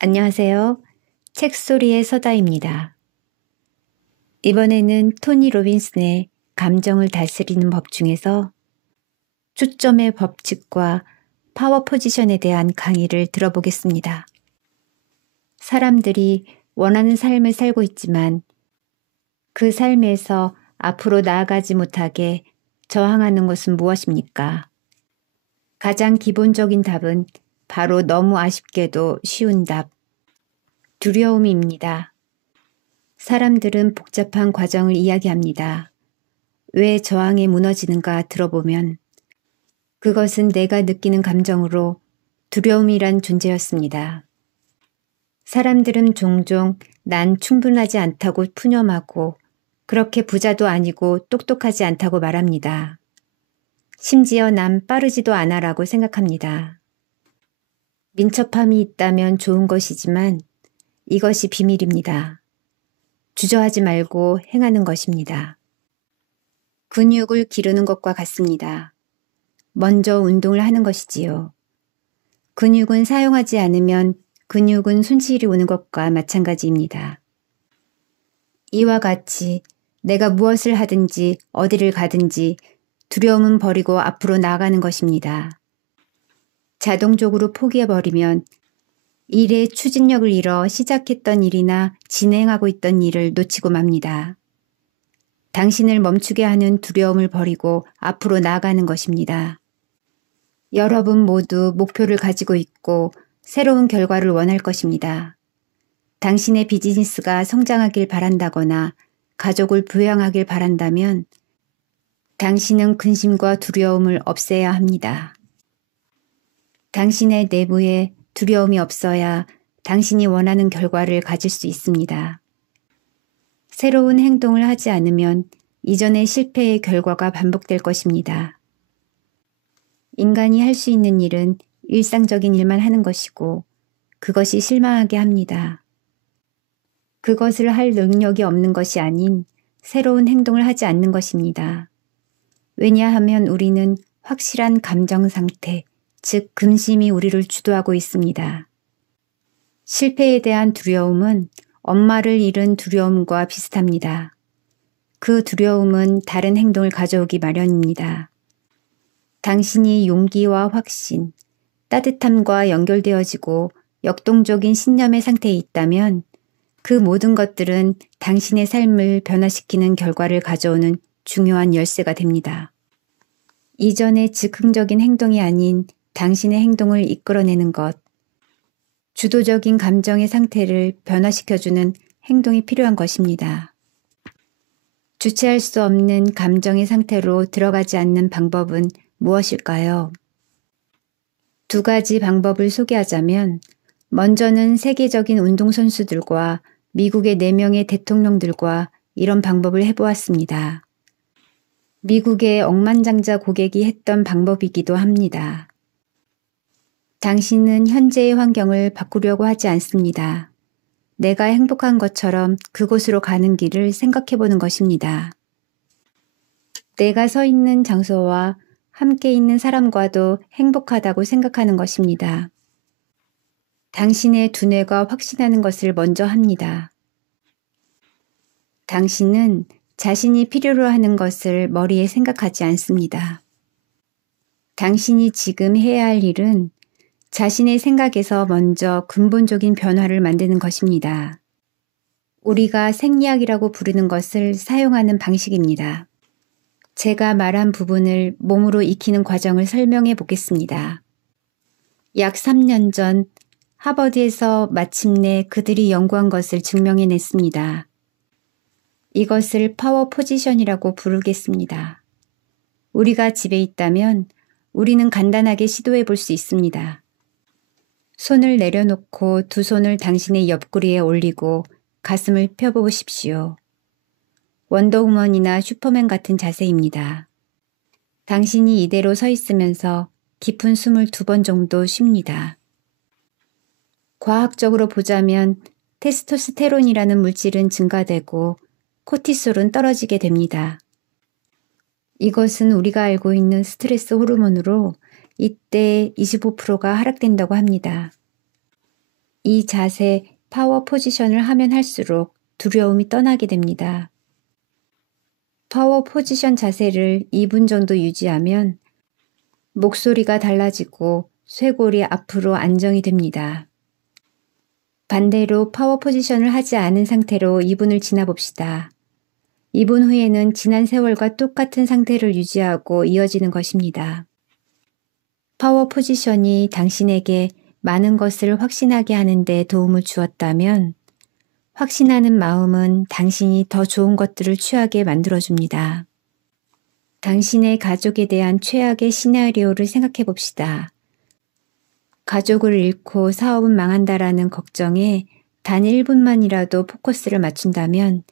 안녕하세요. 책소리의 서다입니다. 이번에는 토니 로빈슨의 감정을 다스리는 법 중에서 초점의 법칙과 파워 포지션에 대한 강의를 들어보겠습니다. 사람들이 원하는 삶을 살고 있지만 그 삶에서 앞으로 나아가지 못하게 저항하는 것은 무엇입니까? 가장 기본적인 답은 바로 너무 아쉽게도 쉬운 답, 두려움입니다. 사람들은 복잡한 과정을 이야기합니다. 왜 저항에 무너지는가 들어보면 그것은 내가 느끼는 감정으로 두려움이란 존재였습니다. 사람들은 종종 난 충분하지 않다고 푸념하고 그렇게 부자도 아니고 똑똑하지 않다고 말합니다. 심지어 난 빠르지도 않아라고 생각합니다. 민첩함이 있다면 좋은 것이지만 이것이 비밀입니다. 주저하지 말고 행하는 것입니다. 근육을 기르는 것과 같습니다. 먼저 운동을 하는 것이지요. 근육은 사용하지 않으면 근육은 손실이 오는 것과 마찬가지입니다. 이와 같이 내가 무엇을 하든지 어디를 가든지 두려움은 버리고 앞으로 나아가는 것입니다. 자동적으로 포기해버리면 일의 추진력을 잃어 시작했던 일이나 진행하고 있던 일을 놓치고 맙니다. 당신을 멈추게 하는 두려움을 버리고 앞으로 나아가는 것입니다. 여러분 모두 목표를 가지고 있고 새로운 결과를 원할 것입니다. 당신의 비즈니스가 성장하길 바란다거나 가족을 부양하길 바란다면 당신은 근심과 두려움을 없애야 합니다. 당신의 내부에 두려움이 없어야 당신이 원하는 결과를 가질 수 있습니다. 새로운 행동을 하지 않으면 이전의 실패의 결과가 반복될 것입니다. 인간이 할 수 있는 일은 일상적인 일만 하는 것이고 그것이 실망하게 합니다. 그것을 할 능력이 없는 것이 아닌 새로운 행동을 하지 않는 것입니다. 왜냐하면 우리는 확실한 감정 상태, 즉 근심이 우리를 주도하고 있습니다. 실패에 대한 두려움은 엄마를 잃은 두려움과 비슷합니다. 그 두려움은 다른 행동을 가져오기 마련입니다. 당신이 용기와 확신, 따뜻함과 연결되어지고 역동적인 신념의 상태에 있다면 그 모든 것들은 당신의 삶을 변화시키는 결과를 가져오는 중요한 열쇠가 됩니다. 이전의 즉흥적인 행동이 아닌 당신의 행동을 이끌어내는 것, 주도적인 감정의 상태를 변화시켜주는 행동이 필요한 것입니다. 주체할 수 없는 감정의 상태로 들어가지 않는 방법은 무엇일까요? 두 가지 방법을 소개하자면 먼저는 세계적인 운동선수들과 미국의 4명의 대통령들과 이런 방법을 해보았습니다. 미국의 억만장자 고객이 했던 방법이기도 합니다. 당신은 현재의 환경을 바꾸려고 하지 않습니다. 내가 행복한 것처럼 그곳으로 가는 길을 생각해 보는 것입니다. 내가 서 있는 장소와 함께 있는 사람과도 행복하다고 생각하는 것입니다. 당신의 두뇌가 확신하는 것을 먼저 합니다. 당신은 자신이 필요로 하는 것을 머리에 생각하지 않습니다. 당신이 지금 해야 할 일은 자신의 생각에서 먼저 근본적인 변화를 만드는 것입니다. 우리가 생리학이라고 부르는 것을 사용하는 방식입니다. 제가 말한 부분을 몸으로 익히는 과정을 설명해 보겠습니다. 약 3년 전 하버드에서 마침내 그들이 연구한 것을 증명해냈습니다. 이것을 파워 포지션이라고 부르겠습니다. 우리가 집에 있다면 우리는 간단하게 시도해 볼 수 있습니다. 손을 내려놓고 두 손을 당신의 옆구리에 올리고 가슴을 펴보십시오. 원더우먼이나 슈퍼맨 같은 자세입니다. 당신이 이대로 서 있으면서 깊은 숨을 2번 정도 쉽니다. 과학적으로 보자면 테스토스테론이라는 물질은 증가되고 코티솔은 떨어지게 됩니다. 이것은 우리가 알고 있는 스트레스 호르몬으로 이때 25%가 하락된다고 합니다. 이 자세, 파워 포지션을 하면 할수록 두려움이 떠나게 됩니다. 파워 포지션 자세를 2분 정도 유지하면 목소리가 달라지고 쇄골이 앞으로 안정이 됩니다. 반대로 파워 포지션을 하지 않은 상태로 2분을 지나 봅시다. 2분 후에는 지난 세월과 똑같은 상태를 유지하고 이어지는 것입니다. 파워 포지션이 당신에게 많은 것을 확신하게 하는 데 도움을 주었다면 확신하는 마음은 당신이 더 좋은 것들을 취하게 만들어줍니다. 당신의 가족에 대한 최악의 시나리오를 생각해 봅시다. 가족을 잃고 사업은 망한다라는 걱정에 단 1분만이라도 포커스를 맞춘다면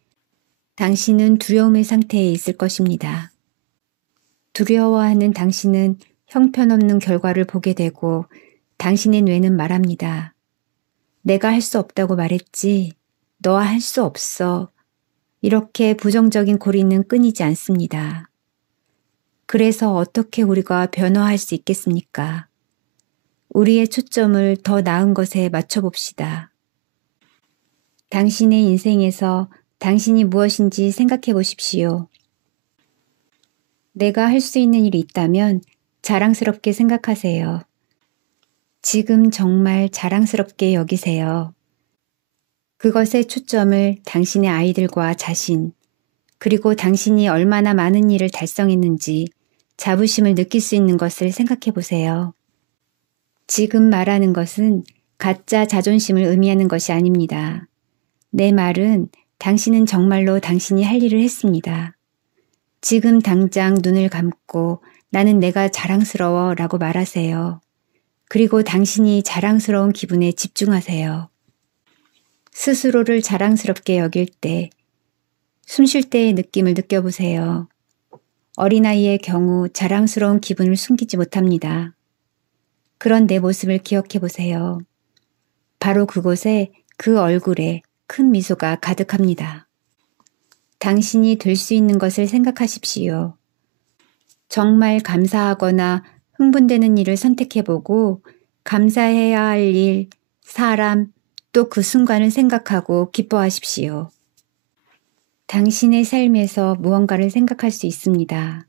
당신은 두려움의 상태에 있을 것입니다. 두려워하는 당신은 형편없는 결과를 보게 되고 당신의 뇌는 말합니다. 내가 할 수 없다고 말했지. 너와 할 수 없어. 이렇게 부정적인 고리는 끊이지 않습니다. 그래서 어떻게 우리가 변화할 수 있겠습니까? 우리의 초점을 더 나은 것에 맞춰봅시다. 당신의 인생에서 당신이 무엇인지 생각해 보십시오. 내가 할 수 있는 일이 있다면 자랑스럽게 생각하세요. 지금 정말 자랑스럽게 여기세요. 그것의 초점을 당신의 아이들과 자신, 그리고 당신이 얼마나 많은 일을 달성했는지 자부심을 느낄 수 있는 것을 생각해 보세요. 지금 말하는 것은 가짜 자존심을 의미하는 것이 아닙니다. 내 말은 당신은 정말로 당신이 할 일을 했습니다. 지금 당장 눈을 감고 나는 내가 자랑스러워 라고 말하세요. 그리고 당신이 자랑스러운 기분에 집중하세요. 스스로를 자랑스럽게 여길 때, 숨 쉴 때의 느낌을 느껴보세요. 어린아이의 경우 자랑스러운 기분을 숨기지 못합니다. 그런 내 모습을 기억해 보세요. 바로 그곳에 그 얼굴에 큰 미소가 가득합니다. 당신이 될 수 있는 것을 생각하십시오. 정말 감사하거나 흥분되는 일을 선택해보고 감사해야 할 일, 사람, 또 그 순간을 생각하고 기뻐하십시오. 당신의 삶에서 무언가를 생각할 수 있습니다.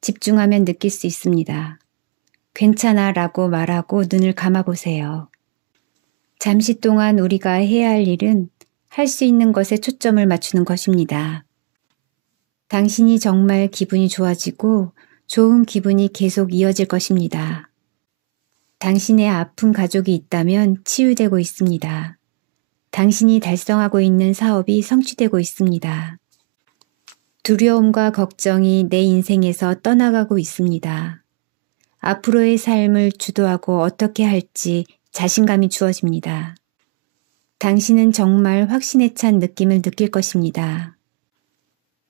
집중하면 느낄 수 있습니다. 괜찮아 라고 말하고 눈을 감아보세요. 잠시 동안 우리가 해야 할 일은 할 수 있는 것에 초점을 맞추는 것입니다. 당신이 정말 기분이 좋아지고 좋은 기분이 계속 이어질 것입니다. 당신의 아픈 가족이 있다면 치유되고 있습니다. 당신이 달성하고 있는 사업이 성취되고 있습니다. 두려움과 걱정이 내 인생에서 떠나가고 있습니다. 앞으로의 삶을 주도하고 어떻게 할지 자신감이 주어집니다. 당신은 정말 확신에 찬 느낌을 느낄 것입니다.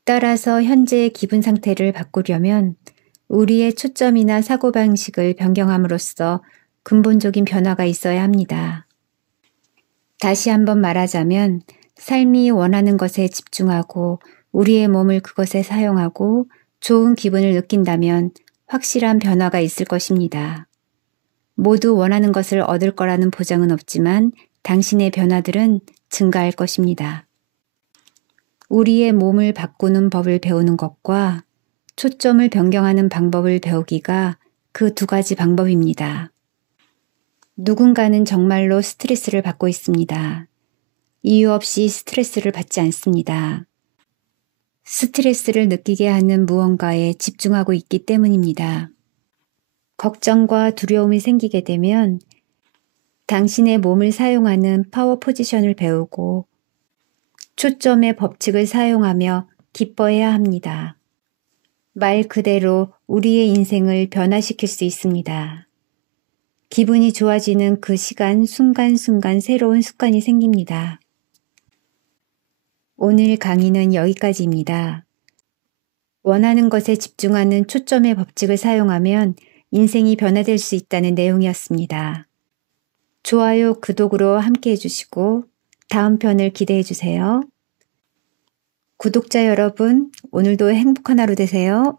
따라서 현재의 기분 상태를 바꾸려면 우리의 초점이나 사고방식을 변경함으로써 근본적인 변화가 있어야 합니다. 다시 한번 말하자면 삶이 원하는 것에 집중하고 우리의 몸을 그것에 사용하고 좋은 기분을 느낀다면 확실한 변화가 있을 것입니다. 모두 원하는 것을 얻을 거라는 보장은 없지만 당신의 변화들은 증가할 것입니다. 우리의 몸을 바꾸는 법을 배우는 것과 초점을 변경하는 방법을 배우기가 그 두 가지 방법입니다. 누군가는 정말로 스트레스를 받고 있습니다. 이유 없이 스트레스를 받지 않습니다. 스트레스를 느끼게 하는 무언가에 집중하고 있기 때문입니다. 걱정과 두려움이 생기게 되면 당신의 몸을 사용하는 파워 포지션을 배우고 초점의 법칙을 사용하며 기뻐해야 합니다. 말 그대로 우리의 인생을 변화시킬 수 있습니다. 기분이 좋아지는 그 시간 순간순간 새로운 습관이 생깁니다. 오늘 강의는 여기까지입니다. 원하는 것에 집중하는 초점의 법칙을 사용하면 인생이 변화될 수 있다는 내용이었습니다. 좋아요, 구독으로 함께 해주시고 다음 편을 기대해 주세요. 구독자 여러분, 오늘도 행복한 하루 되세요.